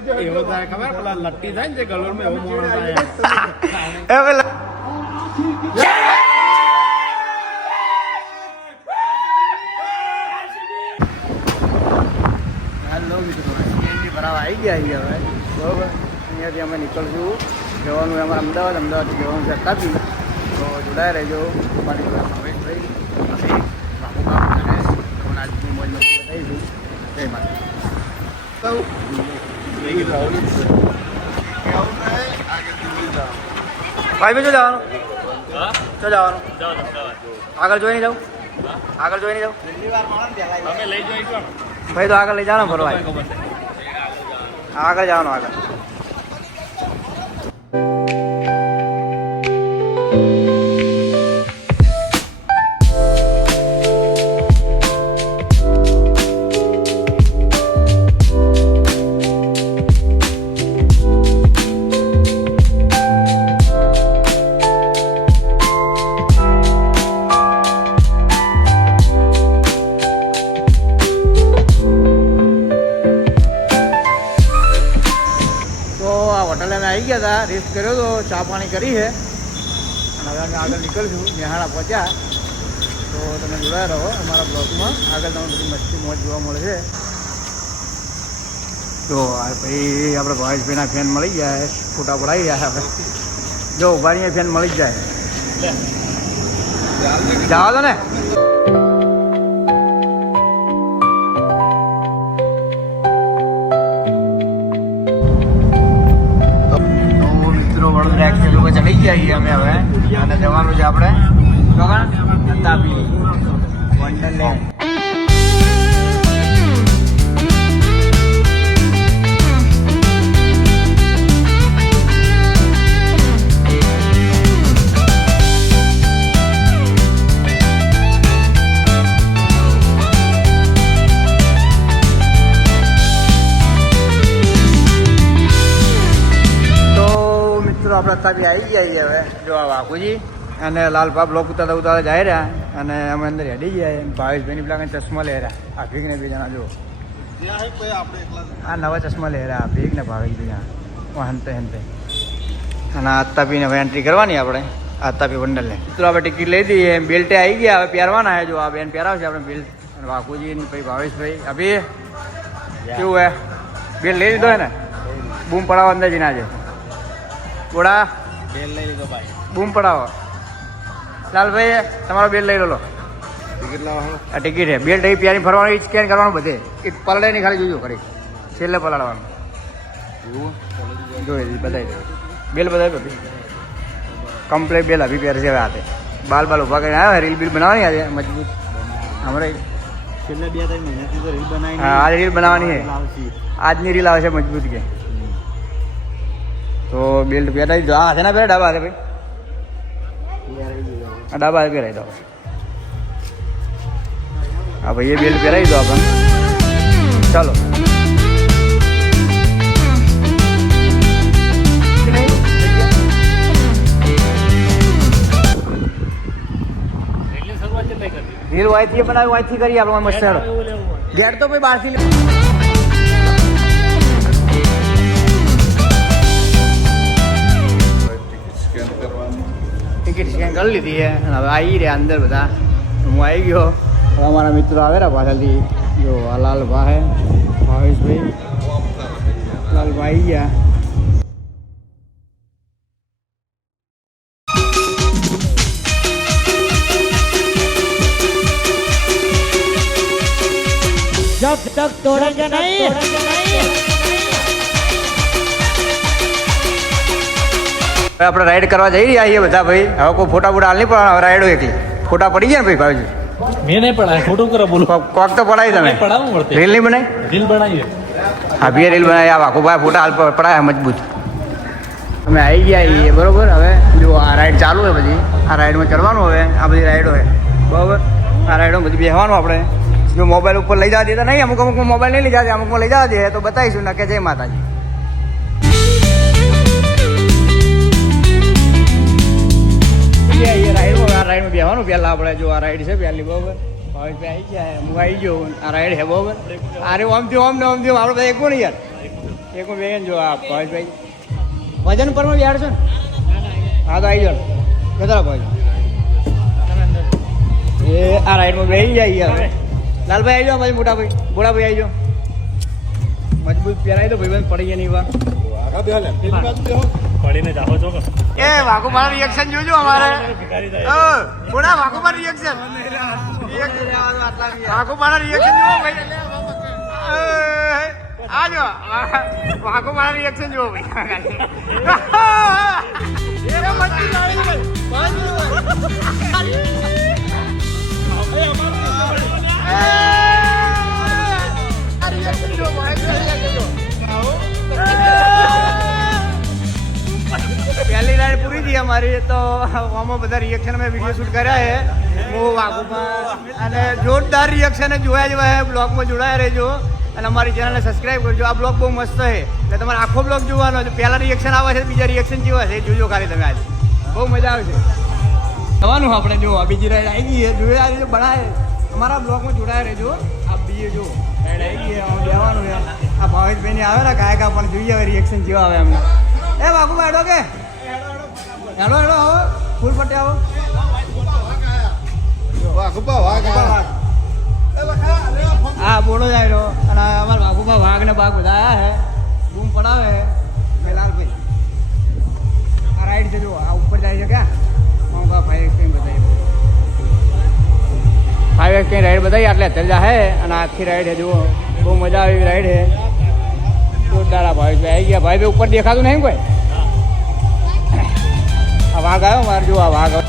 એવો થાય ખબર પેલા લટ્ટી થાય ને જે ગલોરમાં એવો મોણ થાય હેલો મિત્રો સીએનજી ભરાવા આવી ગયા છીએ હવે બરાબર અહીંયાથી અમે નીકળશું જવાનું અમારે અમદાવાદથી જવાનું છે તાપી તો જોડાયા રહેજો મારી ભાવેશભાઈ અને બાપુ કામ અને તમને આજની મોજ મસ્તી બતાવીશું જય માતા ભાઈ બીજું જવાનું શું જવાનું આગળ જોઈ નહીં જાઉં આગળ જોઈ નહીં જાઉં ભાઈ તો આગળ લઈ જવાનું ફરવા આગળ જવાનું આગળ હોટલે અમે આવી ગયા હતા રેસ્ટ કર્યો હતો ચા પાણી કરી છે અને હવે અમે આગળ નીકળશું નિહાળા પહોંચ્યા તો તમે જોડાયા રહો અમારા બ્લોગમાં આગળ તમને બધી મસ્તી મોજ જોવા મળે છે તો ભાઈ આપણે ભાવેશભાઈના ફેન મળી ગયા ફોટા પડાવી રહ્યા હવે જો ઉભાડીએ ફેન મળી જ જાય જવા દો ને લોકો ચડી ગયા છીએ અમે હવે અને જવાનું છે આપણે તાપી વંડરલેન્ડ આપણે તાપી આવી ગયા છીએ હવે જો આ વાકુજી અને લાલપા બ્લોક ઉતારતા જાય રહ્યા અને અમે અંદર હેડી ગયા ભાવેશભાઈની પેલા કંઈ ચશ્મા લઈ રહ્યા આ ભીખ ને બે જણા જો આ નવા ચશ્મા લઈ રહ્યા ભીખ ને ભાવેશ બે જણા હંતે હંતે અને આ તાપીને હવે એન્ટ્રી કરવાની આપણે આ તાપી વંડરલેન્ડ મિત્રો આપણે ટિકિટ લઈ દઈએ બેલ્ટે આવી ગયા હવે પહેરવાના છે જો આ બેન પહેરાવશે આપણે બેલ્ટ અને વાકુજી ભાઈ ભાવેશભાઈ અભી કેવું હે બેલ્ટ લઈ લીધો હે ને બૂમ પડાવવા અંદર જઈને આજે બોડા બેલ લઈ લીધો ભાઈ બૂમ પડાવો લાલભાઈ તમારો બેલ લઈ લો ટિકિટ લાવવાનો આ ટિકિટ છે બેલ અહીં પ્યારી ફરવાનું સ્કેન કરવાનું બધે એ પલડે નહીં ખાલી જોજો ખરી છેલ્લે પલાળવાનું જોઈ બધાય બેલ બધાય બધી કમ્પ્લેટ બેલ અભી પહેરે છે હવે હાથે બાલ ઉભા કરીને આવ્યા રીલ બીલ બનાવવાની આજે મજબૂત અમારે છેલ્લે 2-3 મહિનાથી તો રીલ બનાવી હા આ રીલ બનાવવાની છે આજની રીલ આવે છે મજબૂત કે તો બેલ્ટ પહેરાવી દો હા છે ને પહેરા ડાબા ભાઈ આ ડાબા પહેરાવી દો હા ભાઈ એ બેલ્ટ પહેરાવી દો આપણને ચાલો રીલ વાયથી બનાવી વાયથી કરી આપણે મસ્ત ગેટ તો ભાઈ બહારથી ટિકિટ સ્કેન કરી લીધી છે અને હવે આવી રહ્યા અંદર બધા હું આવી ગયો હવે અમારા મિત્રો આવેલા પાછળથી જો આ લાલભા હે ભાવેશભાઈ લાલભા આવી ગયા जब तक तोड़ेंगे नहीं આપણે રાઈડ કરવા જઈ રહ્યા છીએ બધા ભાઈ હવે કોઈ ફોટા બોટા હાલ નહીં પડવાના હવે રાઈડો એકલી ફોટા પડી ગયા ને ભાઈ ભાવજી મેં નહીં પડાય ફોટો કરો બોલો કોક તો પડાવી તમે રીલ નહીં બનાવી રીલ બનાવીએ હા ભી રીલ બનાવી આ વાખો ભાઈ ફોટા હાલ પડાયા મજબૂત અમે આવી ગયા છીએ બરોબર હવે જો આ રાઈડ ચાલુ છે પછી આ રાઈડમાં ચડવાનું હવે આ બધી રાઈડો છે બરાબર આ રાઈડમાં બધી બેસવાનું આપણે જો મોબાઈલ ઉપર લઈ જવા દેતા નહીં અમુક મોબાઈલ નહીં લઈ જવા દે અમુકમાં લઈ જવા દે તો બતાવીશું ના કે જય માતાજી રાઈડમાં બેસવાનું પહેલાં આપણે જો આ રાઈડ છે પહેલી બરાબર હવે આવી ગયા હું આવી ગયો આ રાઈડ છે બરાબર અરે ઓમથી ઓમ ને ઓમથી આપણે એક કોણ યાર એક બેન જો આ ભાઈ વજન પર બેહાડશો ને હા તો આવી જાઓ કેટલા ભાઈ એ આ રાઈડમાં બેસી જાય હવે લાલભાઈ આવી જાઓ ભાઈ મોટા ભાઈ બોડા ભાઈ આવી જાઓ મજબૂત પહેરાવી દો ભાઈ પડી ગયા નહીં વા પડીને જાઓ છો કે એ વાઘુમારા રિએક્શન જોજો અમારે બોડા વાઘુમારા રિએક્શન વાઘુમારા રિએક્શન જુઓ ભાઈ આ જો વાઘુમારા રિએક્શન જુઓ पहली राइड पूरी थी हमारी तो वहाँ બધા રિએક્શન में वीडियो शूट કર્યા है હું વાઘુમાં અને જોરદાર રિએક્શન જોયા જેવા है બ્લોગમાં જોડાયા રહેજો અને અમારી ચેનલને સબસ્ક્રાઇબ કરજો આ બ્લોગ બહુ મસ્ત છે એટલે તમારે આખો બ્લોગ જોવાનો છે પહેલા રિએક્શન આવે છે બીજા રિએક્શન જેવા છે જોજો ખાલી તમે આજે બહુ મજા આવશે જવાનું આપણે જો આ બીજી રાઈડ આવી ગઈ છે જોયા આજે બનાવે અમારા બ્લોગમાં જોડાયા રહેજો આ બીજી જો રાઈડ આવી ગઈ છે બેવાનું છે આ ભાવેશભાઈની આવે ને કાયકા પણ જોઈએ હવે રિએક્શન જેવા આવે એમને એ વાઘુમાં હેડો કે હેડો હેડો આવો ફૂલ પટ્ટે આવો હા બોલો જાય રહ્યો અને અમારા વાઘુભા વાઘ ને બાઘ બધા આવ્યા હે બૂમ પડાવે લાલભાઈ આ રાઈડ છે જો આ ઉપર જાય છે ક્યાં મારા ભાઈ કંઈ બતાવી 5x કંઈ રાઈડ બતાવી એટલે અત્યારે જાય અને આખી રાઈડ છે જુઓ બહુ મજા આવી રાઈડ છે જોરદાર ભાઈ આવી ગયા ભાઈ ઉપર દેખાતું નહીં કોઈ આ વાઘ આવ્યો મારે જો આ વાઘ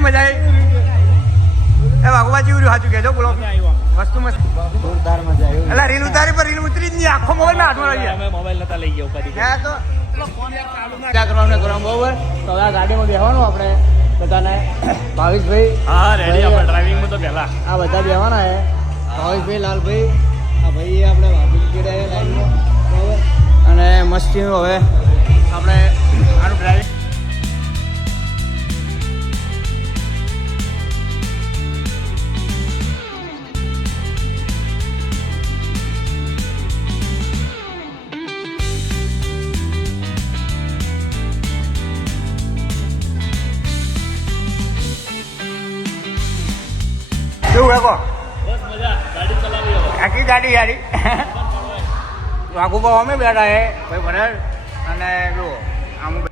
મજા આવી એ વાઘુબા ચીવર્યું સાચું કહેજો બોલો વસ્તુ મસ્ત જોરદાર મજા આવી એટલે રીલ ઉતારી પર રીલ ઉતરી જ નહીં આખો મોબાઈલ માં હાથમાં રહી અમે મોબાઈલ નતા લઈ ગયા કદી ગયા તો બરોબર તો આ ગાડીમાં બેસવાનું આપણે બધાને ભાવેશભાઈ હા રેડી આપણે ડ્રાઇવિંગમાં તો પહેલા આ બધા બેસવાના હે ભાવેશભાઈ લાલભાઈ આ ભાઈ આપણે ભાભી લાઈનમાં બરાબર અને મસ્તી હવે આપણે આનું ડ્રાઇવિંગ કેવું હે કો બસ મજા ગાડી ચલાવી હવે આખી ગાડી યારી વાઘુબા અમે બેઠા હે ભાઈ ભણેલ અને જુઓ આમ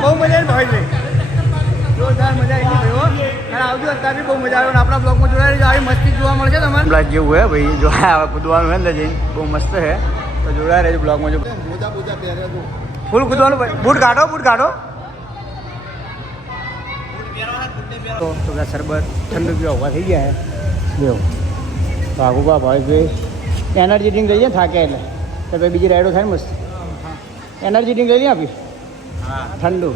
બહુ મજા આવી ભાઈ જોરદાર મજા આવી ભાઈ અને આવજો અત્યારે બહુ મજા આવે આપણા બ્લોગમાં જોડાઈ આવી મસ્તી જોવા મળશે તમારે બ્લોગ જેવું હે ભાઈ જો કૂદવાનું હે અંદર જઈને બહુ મસ્ત હે તો જોડાઈ રહેજો બ્લોગમાં જો ફૂલ કૂદવાનું ભાઈ બૂટ કાઢો તો થોડા શરબત ઠંડુ પીવા ઉભા થઈ ગયા હે જો તો આગું ભાઈ એનર્જી ડ્રિંક લઈએ થાકે એટલે તો ભાઈ બીજી રાઈડો થાય મસ્ત એનર્જી ડ્રિંક લઈ આપી ઠંડુ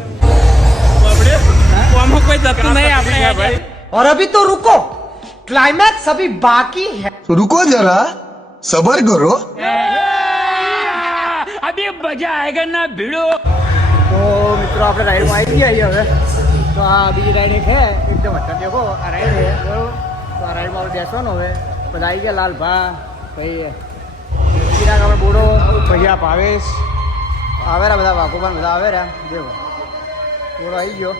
કોઈ જતું નહીં આપણે ભાઈ और अभी तो रुको क्लाइमैक्स अभी बाकी है रुको जरा सबर करो अभी मजा आएगा ना भीड़ो તો મિત્રો આપણે રાઈડમાં આવી ગયા હવે તો આ બીજી રાઈડ એક છે એકદમ અત્યારે દેખો આ રાઈડ છે બરોબર. તો આ રાઈડમાં આપણે બેસવાનું હવે બધા આવી ગયા. લાલભા ભાઈ ચિરાગ આપણે બોડો પછી આ ભાવેશ આવેરા બધા વાઘોબાન બધા આવેરા દેવો બોડો આવી ગયો.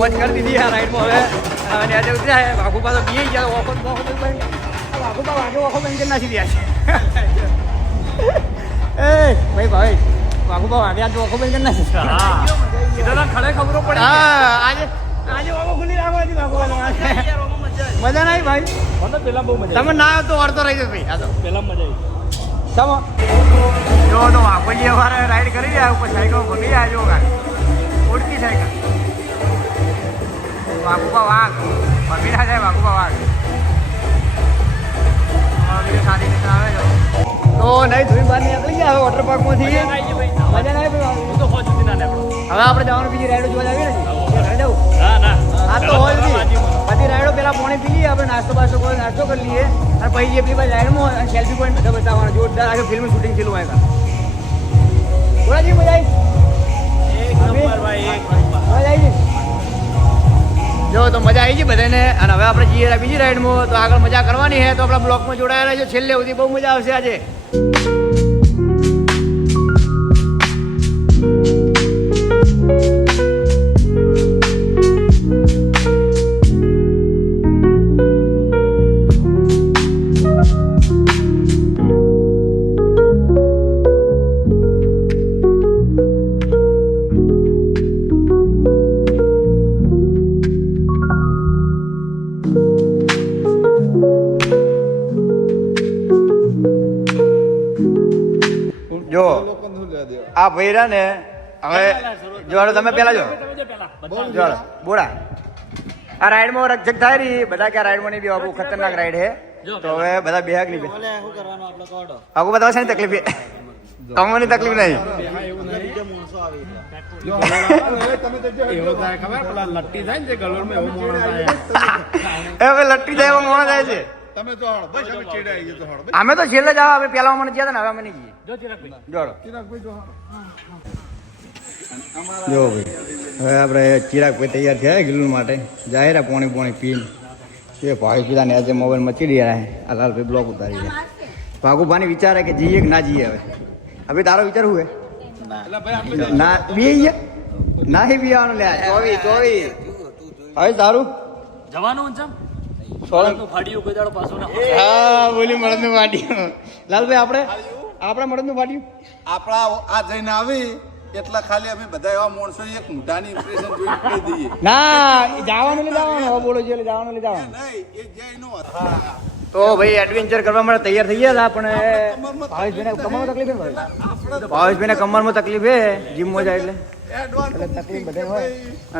મોજ કરી દીધી આ રાઈડમાં હવે અને આજે ઉતર્યા વાઘુબા તો બી ગયા વોકો વાઘુબા વાઘો બેન કરી નાખી દયા છે. એ ભાઈ ભાઈ વાઘુબા વાગ્યા તો વોકો બેન કરી નાખી. ખડે ખબરો પડે. હા આજે આજે વોકો ખુલ્લી રાખવાની વાઘુબા મજા નહીં ભાઈ. પેલા બહુ મજા તમે ના તો અડધો રહી જશે ભાઈ. આ તો પેલા મજા ચલો જો તો વાઘોજી અમારે રાઈડ કરી રહ્યા ઉપર સાયકલ ભગી જાય જો ગાડી ઉડતી સાયકલ વાઘુબા વાઘ ભગી ના જાય વાઘુબા વાઘ સારી રીતે આવે છે. તો નહીં ધોઈ બહાર નીકળી ગયા હવે વોટર પાર્કમાંથી મજા ના આવી ભાઈ. હવે આપણે જવાનું બીજી રાઈડો જોવા જઈએ ને જવું. હા તો હોય બધી રાઈડો પેલા પોણી પી લઈએ આપણે નાસ્તો બાસ્તો કોઈ નાસ્તો કરી લઈએ અને પછી જે પેલી બાજુ રાઈડમાં સેલ્ફી પોઈન્ટ બધા બતાવવાના જોરદાર આખી ફિલ્મ શૂટિંગ થયેલું હોય બોલાજી મજા આવી જો તો મજા આવી છે બધાને. અને હવે આપણે જઈએ બીજી રાઈડમાં તો આગળ મજા કરવાની છે તો આપણા બ્લોકમાં જોડાયેલા છે છેલ્લે સુધી બહુ મજા આવશે આજે. જો આ ભૈરા ને હવે જો તમે પેલા જો બોડા આ રાઈડમાં રકઝક થાય રહી બધા કે આ રાઈડમાં નહીં બે બહુ ખતરનાક રાઈડ છે તો હવે બધા બેહાક નહીં બે આગુ બધા છે ને તકલીફ કમવાની તકલીફ નહીં. લટ્ટી થાય ને ગલોરમાં એવો મોણસ હવે લટ્ટી જાય એવો મોણ થાય છે. તમે તો બસ અમે ચીડાઈ ગયો તો અમે તો છેલ્લે જ અમે પેલા મને ગયા હતા ને હવે અમે નહીં જઈએ. જોડો જો ભાઈ હવે આપણે ચિરાગભાઈ તૈયાર થયા ગિલ્લું માટે જાહેરા પોણી પોણી પીને એ ભાઈ પીધાને આજે મોબાઈલ મચી રહ્યા છે. આ લાલભાઈ બ્લોક ઉતારી ગયા. ભાગુભાની વિચારે કે જઈએ કે ના જઈએ હવે હવે તારો વિચાર શું હે ના બી ના બિયાવાનું લે 24 હવે સારું જવાનું છે હા બોલી મળદનું ફાટ્યું. લાલભાઈ આપણે મળદનું ફાટ્યું આપણા આ જઈને આવી એટલા ખાલી અમે બધા એવા માણસો એક મોઢાની ઇમ્પ્રેશન જોઈ કહી દઈએ. ના જવાનું લઈ જવાનું હવે બોલો છે એટલે જવાનું લઈ જવાનું. નહીં એ જઈ નો તો ભાઈ એડવેન્ચર કરવા માટે તૈયાર થઈ ગયા હતા પણ ભાવેશભાઈને કમરમાં તકલીફ છે ભાવેશભાઈને કમરમાં તકલીફ છે જીમમાં જાય એટલે તકલીફ બધે હોય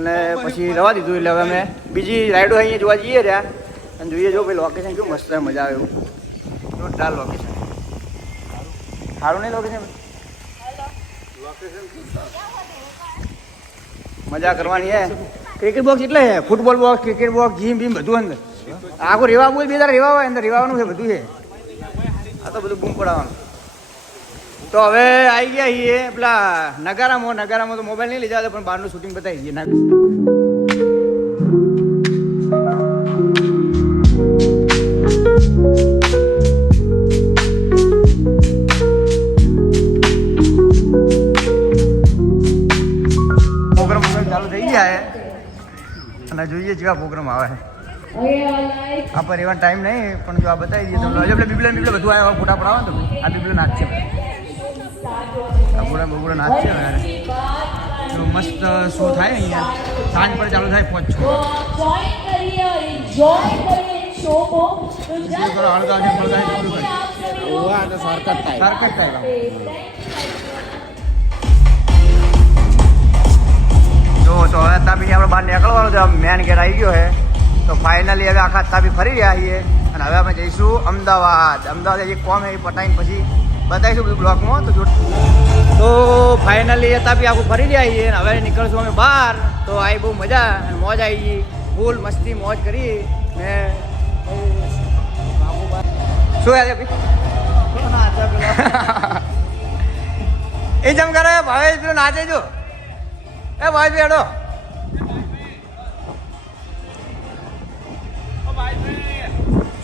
અને પછી રવા દીધું એટલે હવે અમે બીજી રાઈડો અહીંયા જોવા જઈએ રહ્યા અને જોઈએ જો ભાઈ લોકેશન કેવું મસ્ત મજા આવે એવું જોરદાર લોકેશન સારું નહીં લોકેશન મજા કરવાની હે. ક્રિકેટ બોક્સ એટલે football box cricket box gym beam બધું અંદર આખું રેવા બોલ બે તારા રેવા હોય અંદર રેવાનું છે બધું છે. આ તો બધું બૂમ પડાવવાનું. તો હવે આવી ગયા છીએ પેલા નગારામાં તો મોબાઈલ નહીં લીધા પણ બહારનું શૂટિંગ બતાવી દઈએ. પ્રોગ્રામ ચાલુ થઈ ગયા છે અને જોઈએ કેવા પ્રોગ્રામ આવે છે. આ પર એવા ટાઈમ નહીં પણ જો આ બતાવી દઈએ તમને હજુ આપણે બીબલે બધું આવ્યા ફોટા પડાવો તમે આ બીબલે નાચશે આ બુડા નાચશે જો મસ્ત શો થાય અહીંયા સાંજ પર ચાલુ થાય 5-6 જો તો હવે ત્યાં બીજી આપણે બહાર નીકળવાનું છે મેન ગેટ આવી ગયો છે તો તો ફાઇનલી હવે આખા તાપી ફરી રહ્યા છીએ અને હવે અમે જઈશું અમદાવાદ. અમદાવાદ એક કોમ એ પટાઈને પછી બતાવીશું બધું બ્લોગમાં. તો ફાઇનલી તાપી આખું ફરી રહ્યા છીએ અને હવે નીકળશું અમે બહાર. તો આવી બહુ મજા અને મોજ આવી ગઈ, ફૂલ મસ્તી મોજ કરી ને શું યાદ એ જમ કરે ભાવેશ પેલો નાચે જો એ ભાઈ બેડો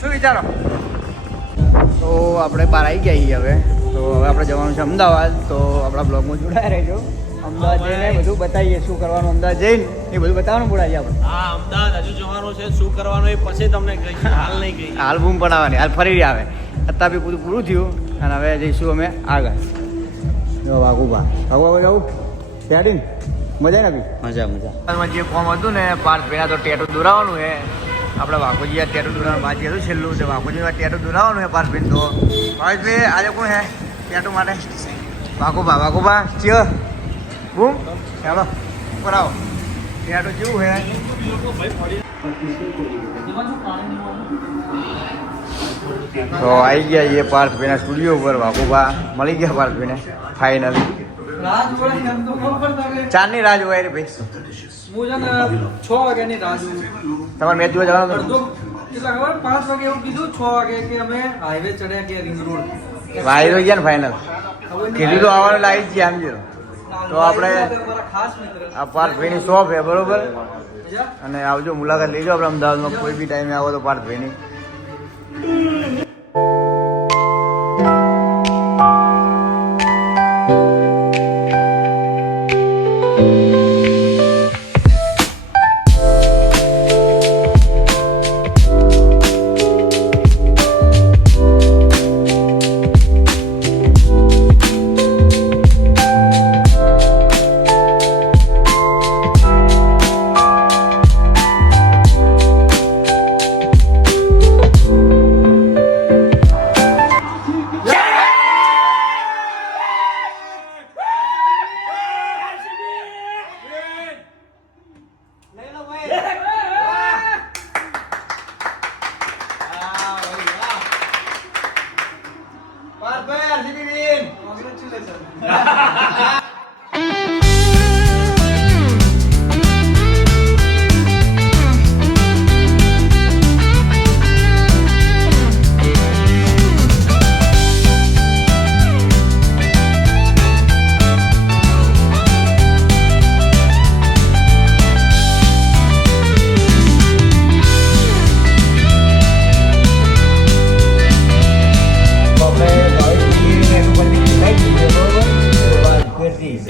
શું વિચારો? તો આપણે બહાર આવી ગયા છીએ હવે. તો હવે આપણે જવાનું છે અમદાવાદ. તો આપણા બ્લોગમાં જોડાયા રહેજો. અમદાવાદ જઈને બધું બતાવીએ શું કરવાનું. અમદાવાદ જઈને એ બધું બતાવવાનું બોલાવીએ આપણે. હા, અમદાવાદ હજુ જવાનું છે, શું કરવાનું એ પછી તમને કહીશું, હાલ નહીં કહી. હાલ બૂમ પડાવવાની, હાલ ફરી આવે. અત્યારે બી બધું પૂરું થયું અને હવે જઈશું અમે આગળ. જો વાઘુબા જવું ત્યાંથી મજા ને બી મજા. જે ફોર્મ હતું ને પાર્થ પહેલા તો ટેટુ દોરાવાનું છે. આપણે વાઘોજી આ ટેટુ દોરાવાનું બાકી હતું છેલ્લું. તો વાઘોજી ટેટુ દોરાવાનું છે પાર્થ બેન. તો ભાવેશભાઈ આજે કોણ છે ટેટુ માટે? વાઘુબા ચિયો બૂમ ચાલો કરાવો ટેટુ જેવું છે. તો આવી ગયા એ પાર્થભાઈના સ્ટુડિયો ઉપર. વાઘુબા મળી ગયા પાર્થભાઈને ફાઇનલી. ચારની રાહ જોવાય રે ભાઈ. 6 વાગ્યાની રાહ જોઉં. તમારે મેચ જોવા જવાનું કેટલા ખબર 5 વાગે એવું કીધું, 6 વાગે કે અમે હાઈવે ચડ્યા ગયા રિંગ રોડ. વાયરો ગયા ને ફાઇનલ કીધું તો આવવાનું લાવી જ છે સમજો. તો આપણે ખાસ મિત્ર આ પાર્થભાઈની શોપ છે બરોબર. અને આવજો મુલાકાત લેજો આપણે અમદાવાદમાં કોઈ બી ટાઈમે આવો તો પાર્થભાઈની.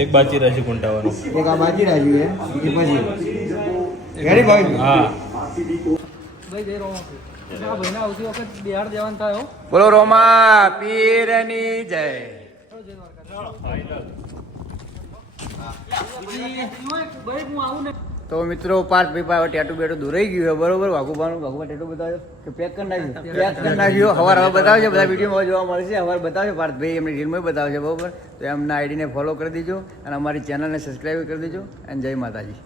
એક બાજી રાજી ગુંટાવાનું. એક આ બાજી રાજી છે એ પછી ઘરે ભાઈ. હા, ભાઈ જઈ રહ્યો છું. આ ભાઈને આવતી વખત બિહાર જવાનું થાય હો. બોલો રોમા પીરની જય. ભાઈ હું આવું ને. તો મિત્રો પાર્થભાઈ પાસે ટેટુ બેટુ દોરાઈ ગયું છે બરોબર. વાઘુબા ટેટુ બતાવ્યો કે પેક કરી નાખ્યું? પેક કરી નાખ્યો. હવે બતાવશે, બધા વિડીયોમાં જોવા મળશે. હવે બતાવશે પાર્થભાઈ, એમની રીલમાં બતાવશે બરોબર. તો એમના આઈડીને ફોલો કરી દેજો અને અમારી ચેનલને સબસ્ક્રાઈબ કરી દેજો. અને જય માતાજી.